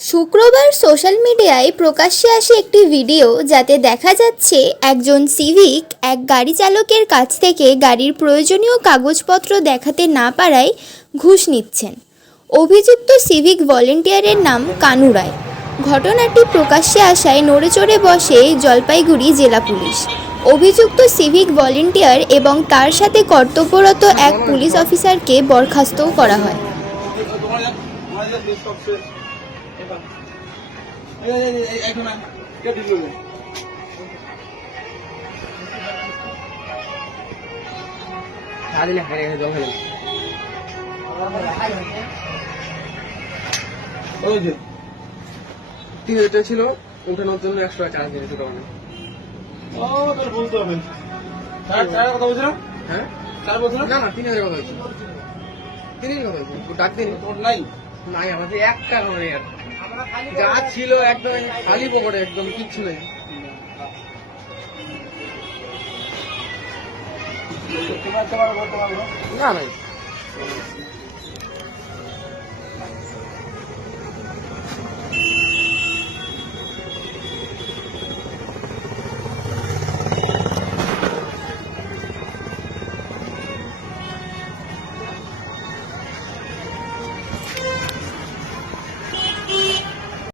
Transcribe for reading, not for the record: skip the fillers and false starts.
শুক্রবার সোশ্যাল মিডিয়ায় প্রকাশ্যে আসে একটি ভিডিও যাতে দেখা যাচ্ছে একজন সিভিক এক গাড়ি চালকের কাছ থেকে গাড়ির প্রয়োজনীয় কাগজপত্র দেখাতে না পারায় ঘুষ নিচ্ছেন। অভিযুক্ত সিভিক ভলেন্টিয়ারের নাম কানু রায়। ঘটনাটি প্রকাশ্যে আসায় নড়েচড়ে বসে জলপাইগুড়ি জেলা পুলিশ। অভিযুক্ত সিভিক ভলেন্টিয়ার এবং তার সাথে কর্তব্যরত এক পুলিশ অফিসারকে বরখাস্তও করা হয়। ছিল উঠানোর জন্য 100 টাকা চার্জ দিয়েছে দোকানে। বলতে হবে কথা বলছিলাম। হ্যাঁ চার বলছিলাম না না 3000 কথা হচ্ছে, 3000 কথা হচ্ছে। ডাক দিন তোর নাই নাই আমাদের 1 টাকা নেই, আর যা ছিল একদম খালি পকেটে, একদম কিচ্ছু নেই। তোমার বলতে পারবো না নাই